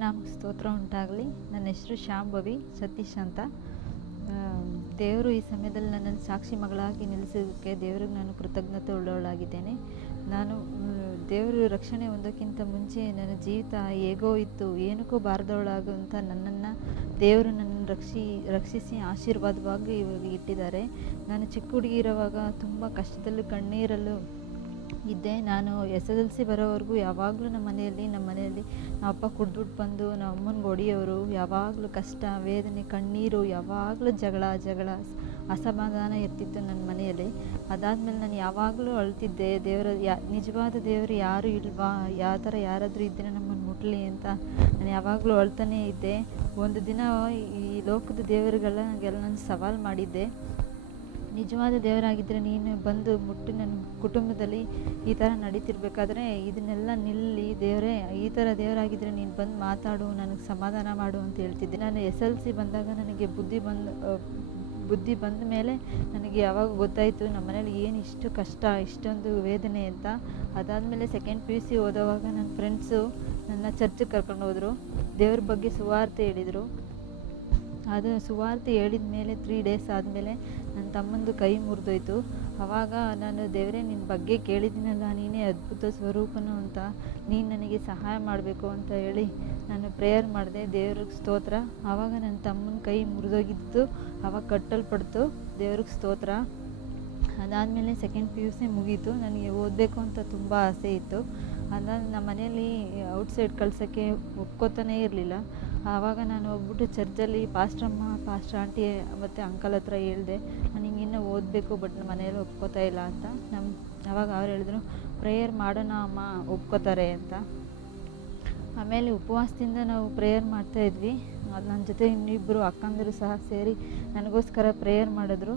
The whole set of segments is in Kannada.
ನಾಮ ಸ್ತೋತ್ರ ಉಂಟಾಗಲಿ. ನನ್ನ ಹೆಸರು ಶಾಂಭವಿ ಸತೀಶ್ ಅಂತ. ದೇವರು ಈ ಸಮಯದಲ್ಲಿ ನನ್ನನ್ನು ಸಾಕ್ಷಿ ಮಗಳಾಗಿ ನಿಲ್ಲಿಸೋದಕ್ಕೆ ದೇವ್ರಿಗೆ ನಾನು ಕೃತಜ್ಞತೆ ಉಳ್ಳವಳಾಗಿದ್ದೇನೆ. ನಾನು ದೇವರು ರಕ್ಷಣೆ ಹೊಂದೋಕ್ಕಿಂತ ಮುಂಚೆ ನನ್ನ ಜೀವಿತ ಹೇಗೋ ಇತ್ತು, ಏನಕ್ಕೂ ಬಾರದವಳಾಗುವಂಥ ನನ್ನನ್ನು ದೇವರು ನನ್ನನ್ನು ರಕ್ಷಿ, ರಕ್ಷಿಸಿ ಆಶೀರ್ವಾದವಾಗಿ ಇವಾಗ ಇಟ್ಟಿದ್ದಾರೆ. ನಾನು ಚಿಕ್ಕ ಹುಡುಗಿ ಇರುವಾಗ ತುಂಬ ಕಷ್ಟದಲ್ಲೂ ಕಣ್ಣೀರಲ್ಲೂ ಇದ್ದೆ. ನಾನು ಎಸ್ ಎಸ್ ಎಲ್ ಸಿ ಬರೋವರೆಗೂ ಯಾವಾಗಲೂ ನಮ್ಮ ಮನೆಯಲ್ಲಿ ನಮ್ಮ ಮನೆಯಲ್ಲಿ ನಮ್ಮ ಅಪ್ಪ ಕುಡ್ದುಬಿಟ್ಟು ಬಂದು, ನಮ್ಮ ಅಮ್ಮನಿಗೆ ಹೊಡಿಯೋರು ಯಾವಾಗಲೂ ಕಷ್ಟ, ವೇದನೆ, ಕಣ್ಣೀರು, ಯಾವಾಗಲೂ ಜಗಳ ಜಗಳ, ಅಸಮಾಧಾನ ಇರ್ತಿತ್ತು ನನ್ನ ಮನೆಯಲ್ಲಿ. ಅದಾದಮೇಲೆ ನಾನು ಯಾವಾಗಲೂ ಅಳ್ತಿದ್ದೆ, ದೇವರ, ಯಾ, ನಿಜವಾದ ದೇವರು ಯಾರು ಇಲ್ವಾ, ಯಾವ ಥರ ಯಾರಾದರೂ ಇದ್ದರೆ ನಮ್ಮನ್ನು ಮುಟ್ಲಿ ಅಂತ ನಾನು ಯಾವಾಗಲೂ ಅಳ್ತಾನೇ ಇದ್ದೆ. ಒಂದು ದಿನ ಈ ಲೋಕದ ದೇವರುಗಳನ್ನೆಲ್ಲ ನಾನು ಸವಾಲು ಮಾಡಿದ್ದೆ. ನಿಜವಾದ ದೇವರಾಗಿದ್ದರೆ ನೀನು ಬಂದು ಮುಟ್ಟಿ ನನ್ನ ಕುಟುಂಬದಲ್ಲಿ ಈ ಥರ ನಡೀತಿರ್ಬೇಕಾದ್ರೆ ಇದನ್ನೆಲ್ಲ ನಿಲ್ಲಿ ದೇವರೇ, ಈ ಥರ ದೇವರಾಗಿದ್ದರೆ ನೀನು ಬಂದು ಮಾತಾಡು, ನನಗೆ ಸಮಾಧಾನ ಮಾಡು ಅಂತ ಹೇಳ್ತಿದ್ದೆ. ನಾನು ಎಸ್ ಎಲ್ ಸಿ ಬಂದಾಗ ನನಗೆ ಬುದ್ಧಿ ಬಂದು ಬುದ್ಧಿ ಬಂದ ಮೇಲೆ ನನಗೆ ಯಾವಾಗ ಗೊತ್ತಾಯಿತು, ನಮ್ಮ ಮನೇಲಿ ಏನು ಇಷ್ಟು ಕಷ್ಟ, ಇಷ್ಟೊಂದು ವೇದನೆ ಅಂತ. ಅದಾದಮೇಲೆ ಸೆಕೆಂಡ್ ಪಿ ಯು ಸಿ ಓದೋವಾಗ ನನ್ನ ಫ್ರೆಂಡ್ಸು ನನ್ನ ಚರ್ಚಿಗೆ ಕರ್ಕೊಂಡು ಹೋದರು. ದೇವ್ರ ಬಗ್ಗೆ ಸುವಾರ್ತೆ ಹೇಳಿದರು. ಅದು ಸುವಾರ್ತೆ ಹೇಳಿದ ಮೇಲೆ ತ್ರೀ ಡೇಸ್ ಆದಮೇಲೆ ನನ್ನ ತಮ್ಮಂದು ಕೈ ಮುರಿದೋಯ್ತು. ಆವಾಗ ನಾನು, ದೇವರೇ ನಿನ್ನ ಬಗ್ಗೆ ಕೇಳಿದ್ದೀನಲ್ಲ, ನೀನೇ ಅದ್ಭುತ ಸ್ವರೂಪನು ಅಂತ. ನೀನು ನನಗೆ ಸಹಾಯ ಮಾಡಬೇಕು ಅಂತ ಹೇಳಿ ನಾನು ಪ್ರೇಯರ್ ಮಾಡಿದೆ, ದೇವ್ರಿಗೆ ಸ್ತೋತ್ರ. ಆವಾಗ ನನ್ನ ತಮ್ಮನ ಕೈ ಮುರಿದೋಗಿದ್ದು ಅವಾಗ ಕಟ್ಟಲ್ಪಡ್ತು. ದೇವ್ರಿಗೆ ಸ್ತೋತ್ರ. ಅದಾದಮೇಲೆ ಸೆಕೆಂಡ್ ಪಿ ಯು ಸಿ ಮುಗೀತು. ನನಗೆ ಓದಬೇಕು ಅಂತ ತುಂಬ ಆಸೆ ಇತ್ತು. ಅದಾದ ನಮ್ಮ ಮನೆಯಲ್ಲಿ ಔಟ್ಸೈಡ್ ಕಳ್ಸೋಕ್ಕೆ ಒಪ್ಕೋತಾನೇ ಇರಲಿಲ್ಲ. ಆವಾಗ ನಾನು ಹೋಗ್ಬಿಟ್ಟು ಚರ್ಚಲ್ಲಿ ಪಾಸ್ಟ್ರಮ್ಮ, ಪಾಸ್ಟ್ರ್ ಆಂಟಿ ಮತ್ತು ಅಂಕಲ್ ಹತ್ರ ಹೇಳಿದೆ ನನಗೆ ಇನ್ನೂ ಓದಬೇಕು ಬಟ್ ನಮ್ಮ ಮನೆಯಲ್ಲಿ ಒಪ್ಕೋತಾ ಇಲ್ಲ ಅಂತ. ನಮ್ಮ ಆವಾಗ ಅವ್ರು ಹೇಳಿದ್ರು ಪ್ರೇಯರ್ ಮಾಡೋಣ ಅಮ್ಮ, ಒಪ್ಕೋತಾರೆ ಅಂತ. ಆಮೇಲೆ ಉಪವಾಸದಿಂದ ನಾವು ಪ್ರೇಯರ್ ಮಾಡ್ತಾಯಿದ್ವಿ ಅದು ನನ್ನ ಜೊತೆ ಇನ್ನಿಬ್ಬರು ಅಕ್ಕಂದಿರು ಸಹ ಸೇರಿ ನನಗೋಸ್ಕರ ಪ್ರೇಯರ್ ಮಾಡಿದ್ರು.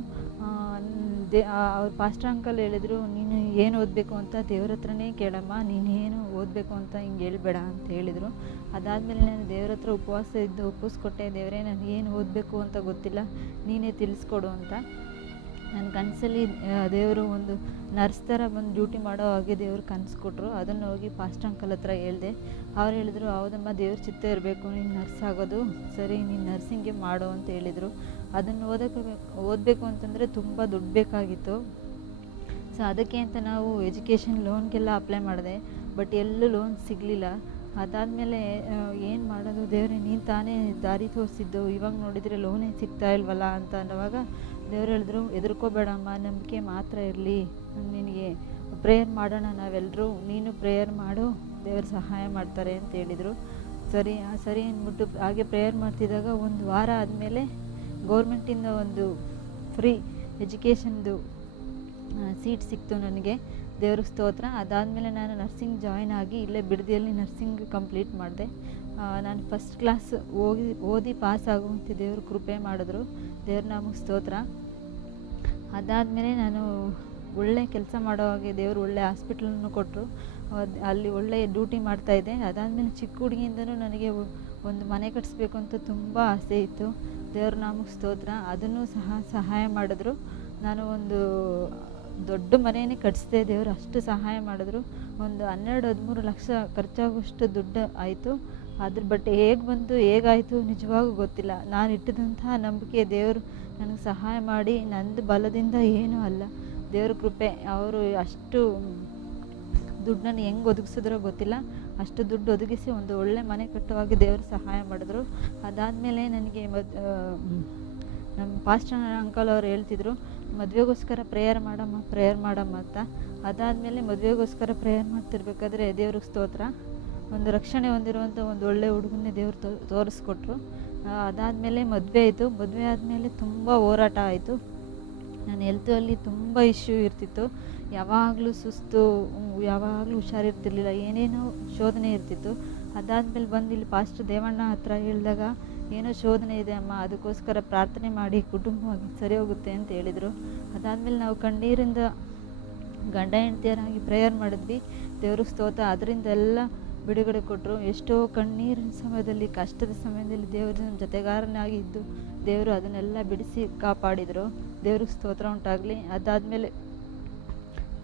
ದೇ ಅವ್ರ ಪಾಸ್ಟರ್ ಅಂಕಲ್ ಹೇಳಿದರು, ನೀನು ಏನು ಓದಬೇಕು ಅಂತ ದೇವ್ರ ಹತ್ರನೇ ಕೇಳಮ್ಮ, ನೀನು ಏನು ಓದಬೇಕು ಅಂತ ಹಿಂಗೆ ಹೇಳ್ಬೇಡ ಅಂತ ಹೇಳಿದರು. ಅದಾದಮೇಲೆ ನಾನು ದೇವ್ರ ಹತ್ರ ಉಪವಾಸ ಇದ್ದು ಒಪ್ಪಿಸ್ಕೊಟ್ಟೆ, ದೇವರೇ, ನಾನು ಏನು ಓದಬೇಕು ಅಂತ ಗೊತ್ತಿಲ್ಲ, ನೀನೇ ತಿಳಿಸ್ಕೊಡು ಅಂತ. ನನ್ನ ಕನಸಲ್ಲಿ ದೇವರು ಒಂದು ನರ್ಸ್ ಥರ ಬಂದು ಡ್ಯೂಟಿ ಮಾಡೋ ಹಾಗೆ ದೇವ್ರು ಕನಸು ಕೊಟ್ಟರು ಅದನ್ನು ಹೋಗಿ ಪಾಸ್ಟ್ ಅಂಕಲ್ ಹತ್ರ ಹೇಳಿದೆ. ಅವ್ರು ಹೇಳಿದ್ರು, ಹೌದಮ್ಮ, ದೇವ್ರ ಚಿತ್ತ ಇರಬೇಕು, ನೀನು ನರ್ಸ್ ಆಗೋದು ಸರಿ, ನೀನು ನರ್ಸಿಂಗೆ ಮಾಡು ಅಂತ ಹೇಳಿದರು. ಅದನ್ನು ಓದಕ್ಕೆ ಓದಬೇಕು ಅಂತಂದರೆ ತುಂಬ ದುಡ್ಡು ಬೇಕಾಗಿತ್ತು. ಸೊ, ಅದಕ್ಕೆ ಅಂತ ನಾವು ಎಜುಕೇಷನ್ ಲೋನ್ಗೆಲ್ಲ ಅಪ್ಲೈ ಮಾಡಿದೆ. ಬಟ್ ಎಲ್ಲೂ ಲೋನ್ ಸಿಗಲಿಲ್ಲ. ಅದಾದಮೇಲೆ ಏನು ಮಾಡೋದು, ದೇವರೇ, ನೀನು ತಾನೇ ದಾರಿ ತೋರಿಸಿದ್ದು. ಇವಾಗ ನೋಡಿದರೆ ಲೋನೇ ಸಿಗ್ತಾ ಇಲ್ವಲ್ಲ ಅಂತ ಅನ್ನೋವಾಗ ದೇವ್ರು ಹೇಳಿದ್ರು ಹೆದರ್ಕೋಬೇಡಮ್ಮ, ನಂಬಿಕೆ ಮಾತ್ರ ಇರಲಿ. ನಿನಗೆ ಪ್ರೇಯರ್ ಮಾಡೋಣ ನಾವೆಲ್ಲರೂ ನೀನು ಪ್ರೇಯರ್ ಮಾಡು, ದೇವ್ರು ಸಹಾಯ ಮಾಡ್ತಾರೆ ಅಂತ ಹೇಳಿದರು. ಸರಿ ಸರಿ ಅಂದ್ಬಿಟ್ಟು ಹಾಗೆ ಪ್ರೇಯರ್ ಮಾಡ್ತಿದ್ದಾಗ ಒಂದು ವಾರ ಆದಮೇಲೆ ಗೌರ್ಮೆಂಟಿಂದ ಒಂದು ಫ್ರೀ ಎಜುಕೇಷನ್ದು ಸೀಟ್ ಸಿಕ್ತು ನನಗೆ. ದೇವ್ರ ಸ್ತೋತ್ರ. ಅದಾದಮೇಲೆ ನಾನು ನರ್ಸಿಂಗ್ ಜಾಯ್ನ್ ಆಗಿ ಇಲ್ಲೇ ಬಿಡದಿಯಲ್ಲಿ ನರ್ಸಿಂಗ್ ಕಂಪ್ಲೀಟ್ ಮಾಡಿದೆ. ನಾನು ಫಸ್ಟ್ ಕ್ಲಾಸ್ ಹೋಗಿ ಓದಿ ಪಾಸ್ ಆಗುವಂತೆ ದೇವರು ಕೃಪೆ ಮಾಡಿದ್ರು. ದೇವ್ರ ನಮಗೆ ಸ್ತೋತ್ರ. ಅದಾದಮೇಲೆ ನಾನು ಒಳ್ಳೆ ಕೆಲಸ ಮಾಡೋ ಹಾಗೆ ದೇವರು ಒಳ್ಳೆ ಹಾಸ್ಪಿಟ್ಲನ್ನು ಕೊಟ್ಟರು ಅಲ್ಲಿ ಒಳ್ಳೆ ಡ್ಯೂಟಿ ಮಾಡ್ತಾಯಿದ್ದೆ ಅದಾದಮೇಲೆ ಚಿಕ್ಕ ಹುಡುಗಿಯಿಂದನೂ ನನಗೆ ಒಂದು ಮನೆ ಕಟ್ಟಿಸ್ಬೇಕು ಅಂತ ತುಂಬ ಆಸೆ ಇತ್ತು. ದೇವ್ರ ನಾಮಕ್ಕೆ ಸ್ತೋತ್ರ. ಅದನ್ನು ಸಹ ಸಹಾಯ ಮಾಡಿದ್ರು. ನಾನು ಒಂದು ದೊಡ್ಡ ಮನೆಯೇ ಕಟ್ಟಿಸಿದೆ ದೇವರು ಅಷ್ಟು ಸಹಾಯ ಮಾಡಿದ್ರು. ಒಂದು ಹನ್ನೆರಡು, ಹದಿಮೂರು ಲಕ್ಷ ಖರ್ಚಾಗುವಷ್ಟು ದುಡ್ಡು ಆಯಿತು. ಅದ್ರ ಬಟ್ ಹೇಗೆ ಬಂತು, ಹೇಗಾಯಿತು ನಿಜವಾಗೂ ಗೊತ್ತಿಲ್ಲ. ನಾನು ಇಟ್ಟಿದಂತಹ ನಂಬಿಕೆ ದೇವರು ನನಗೆ ಸಹಾಯ ಮಾಡಿ, ನಂದು ಬಲದಿಂದ ಏನೂ ಅಲ್ಲ. ದೇವ್ರ ಕೃಪೆ, ಅವರು ಅಷ್ಟು ದುಡ್ಡನ್ನು ಹೆಂಗೆ ಒದಗಿಸಿದ್ರೋ ಗೊತ್ತಿಲ್ಲ. ಅಷ್ಟು ದುಡ್ಡು ಒದಗಿಸಿ ಒಂದು ಒಳ್ಳೆ ಮನೆ ಕಟ್ಟುವಾಗಿ ದೇವರು ಸಹಾಯ ಮಾಡಿದ್ರು. ಅದಾದಮೇಲೆ ನನಗೆ ಮದ್ ನಮ್ಮ ಪಾಸ್ಟರ್ ಅಂಕಲ್ ಅವ್ರು ಹೇಳ್ತಿದ್ರು, ಮದುವೆಗೋಸ್ಕರ ಪ್ರೇಯರ್ ಮಾಡಮ್ಮ ಪ್ರೇಯರ್ ಮಾಡಮ್ಮ ಅಂತ. ಅದಾದಮೇಲೆ ಮದುವೆಗೋಸ್ಕರ ಪ್ರೇಯರ್ ಮಾಡ್ತಿರ್ಬೇಕಾದ್ರೆ ದೇವ್ರಿಗೆ ಸ್ತೋತ್ರ. ಒಂದು ರಕ್ಷಣೆ ಹೊಂದಿರುವಂಥ ಒಂದು ಒಳ್ಳೆ ಹುಡುಗನೇ ದೇವ್ರು ತೋ, ತೋರಿಸ್ಕೊಟ್ರು. ಅದಾದಮೇಲೆ ಮದುವೆ ಆಯಿತು. ಮದುವೆ ಆದಮೇಲೆ ತುಂಬ ಹೋರಾಟ ಆಯಿತು. ನನ್ನ ಹೆಲ್ತಲ್ಲಿ ತುಂಬ ಇಶ್ಯೂ ಇರ್ತಿತ್ತು. ಯಾವಾಗಲೂ ಸುಸ್ತು, ಯಾವಾಗಲೂ ಹುಷಾರಿರ್ತಿರ್ಲಿಲ್ಲ. ಏನೇನೋ ಶೋಧನೆ ಇರ್ತಿತ್ತು. ಅದಾದಮೇಲೆ ಬಂದು ಇಲ್ಲಿ ಪಾಸ್ಟ್ ದೇವಣ್ಣ ಹತ್ರ ಹೇಳಿದಾಗ ಏನೋ ಶೋಧನೆ ಇದೆ ಅಮ್ಮ, ಅದಕ್ಕೋಸ್ಕರ ಪ್ರಾರ್ಥನೆ ಮಾಡಿ ಕುಟುಂಬವಾಗಿ ಸರಿ ಹೋಗುತ್ತೆ ಅಂತ ಹೇಳಿದರು. ಅದಾದಮೇಲೆ ನಾವು ಕಣ್ಣೀರಿಂದ ಗಂಡ ಹೆಂಡತಿಯರಾಗಿ ಪ್ರೇಯರ್ ಮಾಡಿದ್ವಿ. ದೇವ್ರ ಸ್ತೋತ್ರ ಅದರಿಂದ ಎಲ್ಲ ಬಿಡುಗಡೆ ಕೊಟ್ಟರು ಎಷ್ಟೋ ಕಣ್ಣೀರಿನ ಸಮಯದಲ್ಲಿ, ಕಷ್ಟದ ಸಮಯದಲ್ಲಿ ದೇವರ ಜೊತೆಗಾರನಾಗಿ ಇದ್ದು ದೇವರು ಅದನ್ನೆಲ್ಲ ಬಿಡಿಸಿ ಕಾಪಾಡಿದರು. ದೇವ್ರಿಗೆ ಸ್ತೋತ್ರ ಉಂಟಾಗಲಿ. ಅದಾದಮೇಲೆ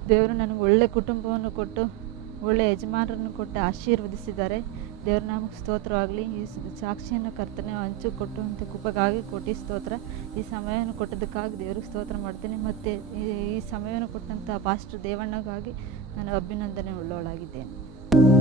ದೇವರು ನನಗೆ ಒಳ್ಳೆ ಕುಟುಂಬವನ್ನು ಕೊಟ್ಟು ಒಳ್ಳೆಯ ಯಜಮಾನರನ್ನು ಕೊಟ್ಟು ಆಶೀರ್ವದಿಸಿದ್ದಾರೆ. ದೇವ್ರ ನಾಮಕ್ಕೆ ಸ್ತೋತ್ರವಾಗಲಿ ಈ ಸಾಕ್ಷಿಯನ್ನು ಕರ್ತನೆ ಹಂಚು ಕೊಟ್ಟುವಂಥ ಕುಪಗಾಗಿ ಕೋಟಿ ಸ್ತೋತ್ರ. ಈ ಸಮಯವನ್ನು ಕೊಟ್ಟದಕ್ಕಾಗಿ ದೇವ್ರಿಗೆ ಸ್ತೋತ್ರ ಮಾಡ್ತೀನಿ. ಮತ್ತು ಈ ಈ ಸಮಯವನ್ನು ಕೊಟ್ಟಂಥ ಪಾಸ್ಟರ್ ದೇವಣ್ಣಗಾಗಿ ನಾನು ಅಭಿನಂದನೆ ಉಳ್ಳವಳಾಗಿದ್ದೇನೆ